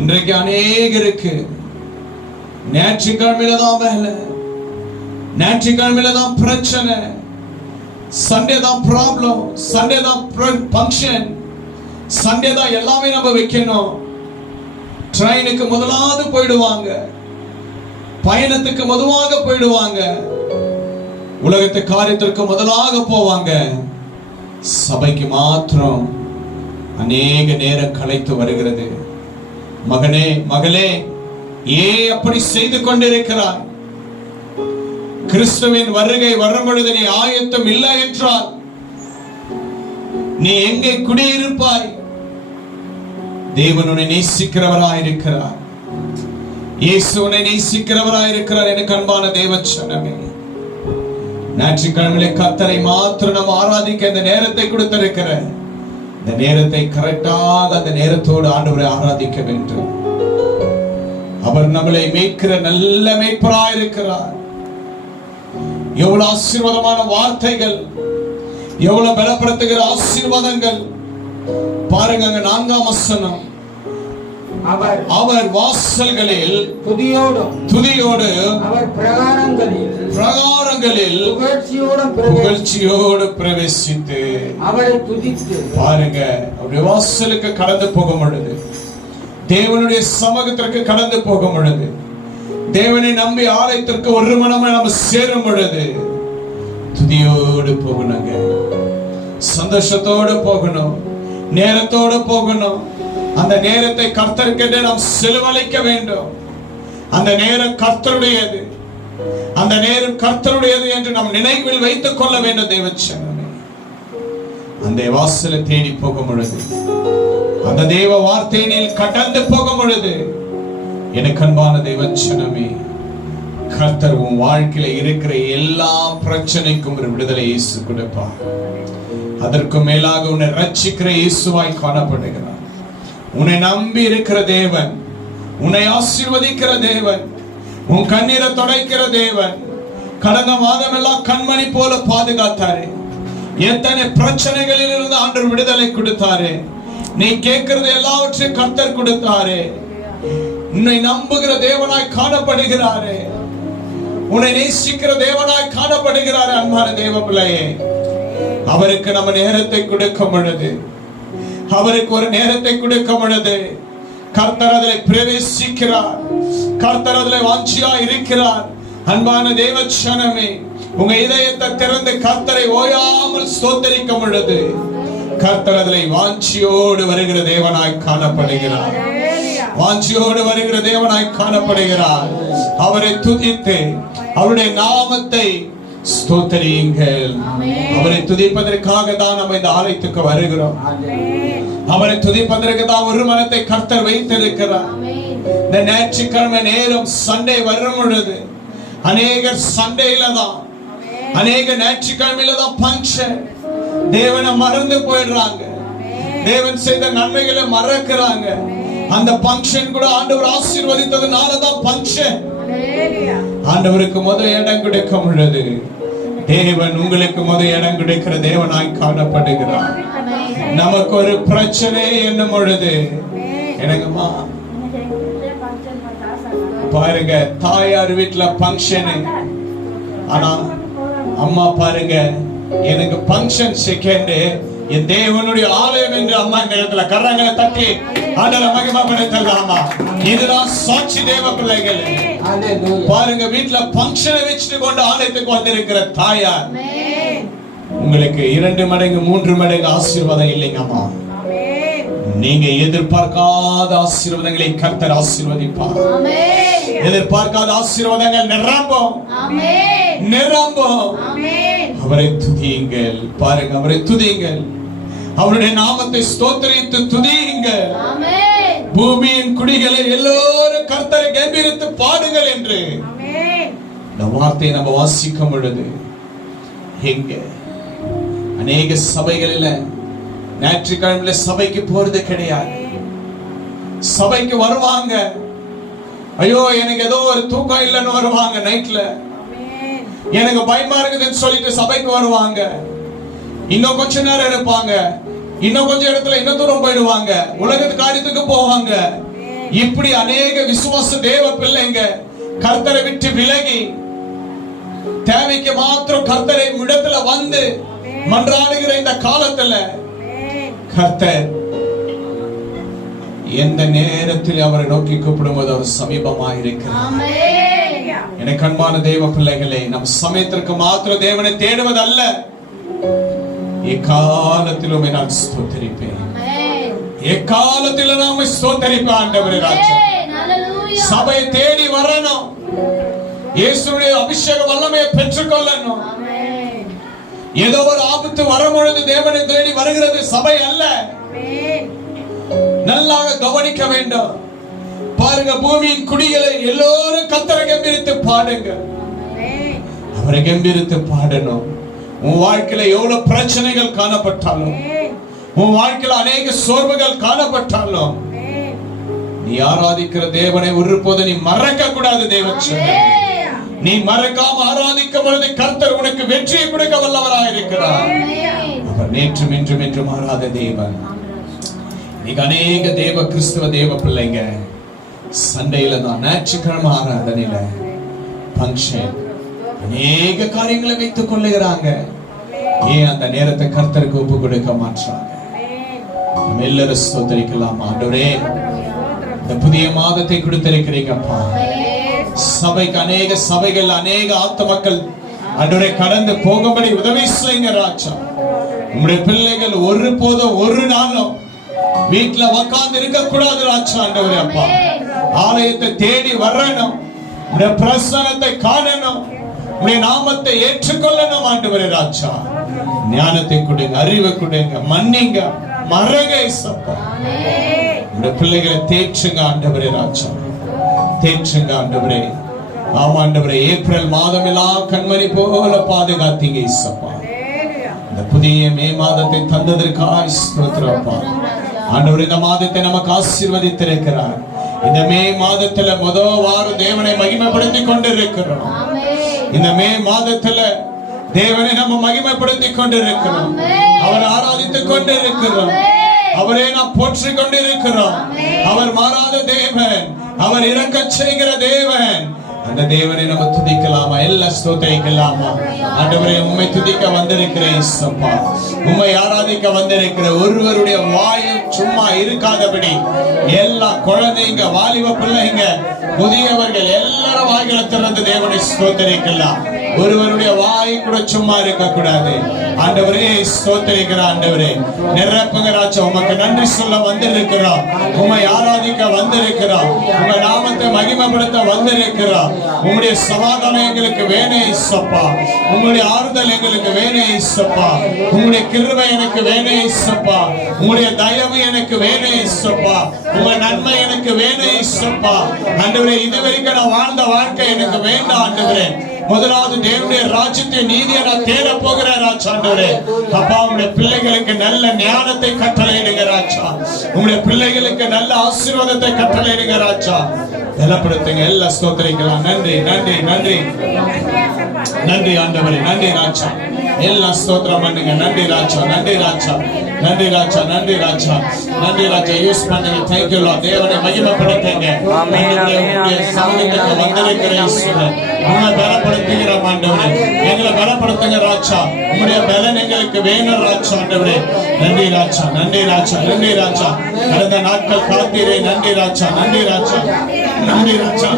இன்றைக்கு அநேகருக்கு ஞாயிற்றுக்கிழமையில தான் வேலை, ஞாயிற்றுக்கிழமையில தான் பிரச்சனை, சண்டே தான் ப்ராப்ளம், சண்டே தான் ஃபங்க்ஷன், சண்டே தான் எல்லாமே நம்ம வைக்கணும். ட்ரெயினுக்கு முதலாவது போயிடுவாங்க, பயணத்துக்கு முதலாக போயிடுவாங்க, உலகத்து காரியத்திற்கு முதலாக போவாங்க. சபைக்கு மாத்திரம் அநேக நேரம் களைத்து வருகிறது. மகனே மகளே, ஏன் அப்படி செய்து கொண்டிருக்கிறாய்? கிறிஸ்துவின் வருகை வரும் பொழுது நீ ஆயத்தம் இல்லை என்றால் நீ எங்கே குடியிருப்பாய்? தேவன் உன்னை நேசிக்கிறவராயிருக்கிறார், இயேசு உன்னை நேசிக்கிறவராயிருக்கிறார். எனக்கு அன்பான தேவச்சனமே, ஞாயிற்றுக்கிழமையிலே கர்த்தரை மாத்திரம் நாம் ஆராதிக்க இந்த நேரத்தை கொடுத்திருக்கிற இந்த நேரத்தை கரெக்டாக அந்த நேரத்தோடு ஆண்டவரை ஆராதிக்க வேண்டும். அவர் நம்மளை மேய்க்கிற நல்ல மேய்ப்பராய் இருக்கிறார். எவ்வளவு ஆசீர்வாதமான வார்த்தைகள், எவ்வளவு பலப்படுத்துகிற ஆசீர்வாதங்கள் பாருங்க. அங்க 4ஆம் வசனம், அவர் வாசல்களில் துதியோடு அவர் பிரகாரங்களில் புகழ்ச்சியோடு பிரவேசித்து அவரை துதித்து பாருங்க. அவருடைய வாசலுக்கு கடந்து போகும் பொழுது, தேவனுடைய சமூகத்திற்கு கடந்து போகும் பொழுது, தேவனை நம்பி ஆலயத்திற்கு ஒரு மனமாய் நம்ம சேரும் பொழுது துதியோடு போகணுங்க, சந்தோஷத்தோடு போகணும், நேரத்தோடு போகணும். அந்த நேரத்தை கர்த்தருக்கென்று நாம் செலவழிக்க வேண்டும். அந்த நேரம் கர்த்தருடையது, அந்த நேரம் கர்த்தருடையது என்று நாம் நினைவில் வைத்துக் கொள்ள வேண்டும். தேவச்சனமே, அந்த வாசலை தேடி போகும் பொழுது, அந்த தேவ வார்த்தையினில் கடந்து போகும் பொழுது, எனக்கு அன்பான தேவச்சனமே, கர்த்தர் உன் வாழ்க்கையில இருக்கிற எல்லா பிரச்சனைக்கும் ஒரு விடுதலை இயேசு கொடுப்பார். அதற்கு மேலாக உன்னை ரட்சிக்கிற இயேசுவாய் காணப்படுகிறார். உன்னை நம்பி இருக்கிற தேவன், உன்னை ஆசீர்வதிக்கிற தேவன், உன் கண்ணீரை துடைக்கிற தேவன். கடந்த மாதம் எல்லாம் கண்மணி போல பாதுகாத்தாரு. எத்தனை பிரச்சனைகளில் இருந்து ஆண்டவர் விடுதலை கொடுத்தாரு. நீ கேட்கிறது எல்லாவற்றையும் கர்த்தர் கொடுத்தாரு. உன்னை நம்புகிற தேவனாய் காணப்படுகிறாரு, உன்னை நேசிக்கிற தேவனாய் காணப்படுகிறாரு. அன்பான தேவ பிள்ளையே, அவருக்கு நம்ம நேரத்தை கொடுக்கும் பொழுது, அவருக்கு ஒரு நேரத்தை கொடுக்கும் பொழுது, கர்த்தர் அதில் பிரவேசிக்கிறார், கர்த்தர் அதில் வாஞ்சியா இருக்கிறார். அன்பான தேவச்சனமே, உங்க இதயத்தை திறந்து கர்த்தரை ஓயாமல் ஸ்தோத்தரிக்கும் பொழுது, கர்த்தர் அதில் வாஞ்சியோடு வருகிற தேவனாய் காணப்படுகிறார், வாஞ்சியோடு வருகிற தேவனாய் காணப்படுகிறார். அவரை துதித்து அவருடைய நாமத்தை ஸ்தோத்தரியுங்கள். அவரை துதிப்பதற்காக தான் நம்ம இந்த ஆலயத்துக்கு வருகிறோம். அவரை துதிப்பதற்கு தான் ஒரு மனத்தை கர்த்தர் வைத்திருக்கிறார். இந்த ஞாயிற்றுக்கிழமை நேரம் சண்டே வரும் பொழுது, அநேகர் சண்டேல தான், அநேக ஞாயிற்றுக்கிழமையில தான் பங்கன். தேவனை மறந்து போயிடுறாங்க, தேவன் செய்த நன்மைகளை மறக்கிறாங்க. அந்த பங்கன் கூட ஆண்டவர் ஆசீர்வதித்ததுனால தான் பங்கன். ஆண்டவருக்கு முதல் இடம் கொடுக்கும் பொழுது, தேவன் உங்களுக்கு முதல் இடம் கொடுக்கிற தேவனாய் காணப்படுகிறார். நமக்கு ஒரு பிரச்சனை என்னும் பொழுது, எனக்குமா பாருங்க, தாயார் வீட்டுல பங்கன், ஆனா அம்மா பாருங்க, எனக்கு பங்கன் செகண்ட், என் தேவனுடைய ஆலயம் என்று அம்மா இந்த இடத்துல கரங்களை தட்டி ஆண்டவரை மகிமைப்படுத்தலாமா? இதுதான் சாட்சி தேவ பிள்ளைகள். பாருங்க, வீட்டுல பங்கனை வச்சுட்டு கொண்டு ஆலயத்துக்கு வந்திருக்கிற தாயார், உங்களுக்கு 2 மடங்கு 3 மடங்கு ஆசீர்வாதம் இல்லைங்கம்மா. நீங்க எதிர்பார்க்காத ஆசீர்வாதங்களை கர்த்தர் ஆசீர்வதிப்பார். எதிர்பார்க்காத ஆசீர்வாதங்கள் நிரம்பும், நிரம்பும். அவரை துதியுங்கள். பாருங்க, அவரை துதியுங்கள், அவருடைய நாமத்தை ஸ்தோத்திரித்து துதியுங்கள். பூமியின் குடிகளை எல்லோரும் கர்த்தரை கம்பீரித்து பாடுங்கள் என்று இந்த வார்த்தையை நம்ம வாசிக்கும் பொழுது, எங்க அநேக சபைகளில் ஞாயிற்றுக்கிழமையில சபைக்கு போறது கிடையாது. சபைக்கு வருவாங்க, ஐயோ எனக்கு ஏதோ ஒரு தூக்கம் இல்லைன்னு வருவாங்க. நைட்ல எனக்கு பயமா இருக்குதுன்னு சொல்லிட்டு சபைக்கு வருவாங்க. இன்னும் கொஞ்ச நேரம் இருப்பாங்க, இன்னும் கொஞ்சம் இடத்துல இன்னும் தூரம் போயிடுவாங்க, உலகத்து காரியத்துக்கு போவாங்க. இப்படி அநேக விசுவாச தேவ பிள்ளைங்க கர்த்தரை விட்டு விலகி தேவைக்கு மாத்திரம் கர்த்தரை இடத்துல வந்து மன்றாடுகிற இந்த காலத்துல கர்த்தர் எந்த நேரத்தில் அவரை நோக்கி கூப்பிடும்போது அவர் சமீபமாக இருக்கிறார். எனக்கு அன்பான தேவ பிள்ளைகளே, நம் சமயத்திற்கு மாத்திரம் தேவனை தேடுவதல்ல, எக்காலத்திலும் நான் ஸ்தோத்திரிப்பேன், எக்காலத்திலும் நாம் ஸ்தோத்திரிப்பேன். ஆண்டவரே ராஜா, சபையை தேடி வரணும், இயேசுவுடைய அபிஷேக வல்லமையை பெற்றுக்கொள்ளணும். ஏதோ ஒரு ஆபத்து வரும்பொழுது தேவனை தேடி வருகிறது சபை அல்ல. நல்லாக கவனிக்க வேண்டும். பாருங்க, பூமியின் குடிகளை எல்லோரும் கர்த்தரை கம்பீரித்து பாடுங்க, அவரை கம்பீரித்து பாடணும். உன் வாழ்க்கையில எவ்வளவு பிரச்சனைகள் காணப்பட்டாலும், உன் வாழ்க்கையில அநேக சோர்வுகள் காணப்பட்டாலும், நீ ஆராதிக்கிற தேவனை ஒருபோது நீ மறக்க கூடாது. தேவச்சே, நீ மறக்காம ஆராதிக்கும் பொழுது கர்த்தர் உனக்கு வெற்றியை கொடுக்க வல்லவராக இருக்கிறார். அவர் நேற்றும் இன்றும் என்றும் மாறாத தேவன். இன்னைக்கு அநேக தேவ கிறிஸ்தவ தேவ பிள்ளைங்க சண்டையில தான், ஞாயிற்றுக்கிழமை ஆராதனையில பங்கன் அநேக காரியங்களை வைத்துக் கொள்ளுகிறாங்க. ஏன் அந்த நேரத்தை கர்த்தருக்கு ஒப்பு கொடுக்க மாட்டாங்க? நம்ம எல்லாரும் ஸ்தோத்திரிக்கலாம். ஆண்டவரே, இந்த புதிய மாதத்தை கொடுத்திருக்கிறீங்கப்பா. சபைக்கு அநேக சபைகள் அநேக ஆத்த மக்கள் ஆண்டவரே கடந்து போகும்படி உதவி செய்யுங்க ராஜா. உங்களுடைய பிள்ளைகள் ஒரு போதும் ஒரு நாளும் வீட்டுல உட்கார்ந்து இருக்க கூடாது ராஜா. ஆண்டவரே அப்பா, ஆலயத்தை தேடி வரணும், உங்களுடைய பிரசன்னத்தை காணணும், உங்களுடைய நாமத்தை ஏற்றுக்கொள்ளணும். ஆண்டவரே ராஜா, ஞானத்தை கொடுங்க, அறிவை கொடுங்க, மன்னிங்க, மறங்க இயேசுப்பா. உங்களுடைய பிள்ளைகளை தேற்றுங்க ஆண்டவரே ராஜா, தேற்றுங்க ஆண்டவரே. ஆமா ஆண்டவரே, ஏப்ரல் மாதம் எல்லாம் கண்மணி போல பாதுகாத்தீங்க இயேசுப்பா. இந்த புதிய மே மாதத்தை தந்ததற்காக ஸ்தோத்திரப்பா. ஆண்டவர் இந்த மாதத்தை நமக்கு ஆசீர்வதித்திருக்கிறார். இந்த மே மாதத்துல முதல் வாரம் தேவனை மகிமைப்படுத்திக் கொண்டிருக்கிறோம். இந்த மே மாதத்துல தேவனை நம்ம மகிமைப்படுத்திக் கொண்டிருக்கிறோம், அவரை ஆராதித்துக் கொண்டிருக்கிறோம், அவரை நாம் போற்றிக் கொண்டிருக்கிறோம். அவர் மாறாத தேவன், அவர் இரக்கம் செய்கிற தேவன். அந்த தேவனை நம்ம துதிக்கலாமா? எல்லாம் ஸ்தோத்திரிக்கலாமா? ஆண்டவரே, உம்மை துதிக்க வந்திருக்கிறேன் இயேசுப்பா, உம்மை ஆராதிக்க வந்திருக்கிற ஒருவருடைய வாயில் சும்மா இருக்காதபடி எல்லா குழந்தைங்க, வாலிப பிள்ளைங்க, முதியவர்கள் எல்லாரும் வாய்களை திறந்து தேவனை ஸ்தோத்திரிக்கலாம். ஒருவருடைய வாய் கூட சும்மா இருக்க கூடாது. ஆண்டவரே ஸ்தோத்திரிக்கிற ஆண்டவரே, நிரப்புங்க ராஜா. உமக்கு நன்றி சொல்ல வந்திருக்கிறோம், உம்மை ஆராதிக்க வந்திருக்கிறோம், உங்க நாமத்தை மகிமைப்படுத்த வந்திருக்கிறோம். உங்களுடைய சமாதானம் எங்களுக்கு வேணும் இயேசுப்பா, உங்களுடைய ஆறுதல் எங்களுக்கு வேணும் இயேசுப்பா, உங்களுடைய கிருபை எனக்கு வேணும் இயேசுப்பா, உங்களுடைய தயவு எனக்கு வேணும் இயேசுப்பா, உங்க நன்மை எனக்கு வேணும் இயேசுப்பா. ஆண்டவரே, இதுவரைக்கும் நான் வாழ்ந்த வாழ்க்கை எனக்கு வேண்டாம் ஆண்டவரே. முதலாவது தேவனுடைய ராஜ்யத்தை, நீதியை நான் தேட போகிறேன் ராஜா. ஆண்டவரே அப்பா, உங்களுடைய பிள்ளைகளுக்கு நல்ல ஞானத்தை கட்டளையிடுங்க ராஜா, உங்களுடைய பிள்ளைகளுக்கு நல்ல ஆசீர்வாதத்தை கட்டளையிடுங்க ராஜா. பலப்படுத்துங்க. எல்லா ஸ்தோத்திரிக்கலாம். நன்றி நன்றி நன்றி நன்றி ஆண்டவரே, நன்றி ராஜா. எல்லாம் ஸ்தோத்திரம் பண்ணுங்க. நன்றி ராஜா, நன்றி ராஜா, நன்றி ராஜா, நன்றி ராஜா, நன்றி ராஜா. யூஸ் பண்ணுங்க. Thank you Lord. தேவனை மகிமைப்படுத்துங்க. சமூகத்துக்கு வந்திருக்கிற இயேசுவே, உம்மை பலப்படுத்துகிற ஆண்டவரே, எங்களை பலப்படுத்துங்க ராஜா. உம்முடைய பலன் எங்களுக்கு வேணும் ராஜா. ஆண்டவரே நன்றி ராஜா, நன்றி ராஜா, நன்றி ராஜா. கடந்த நாட்கள் காத்தீரே, நன்றி ராஜா, நன்றி ராஜா, நன்றி ராஜா.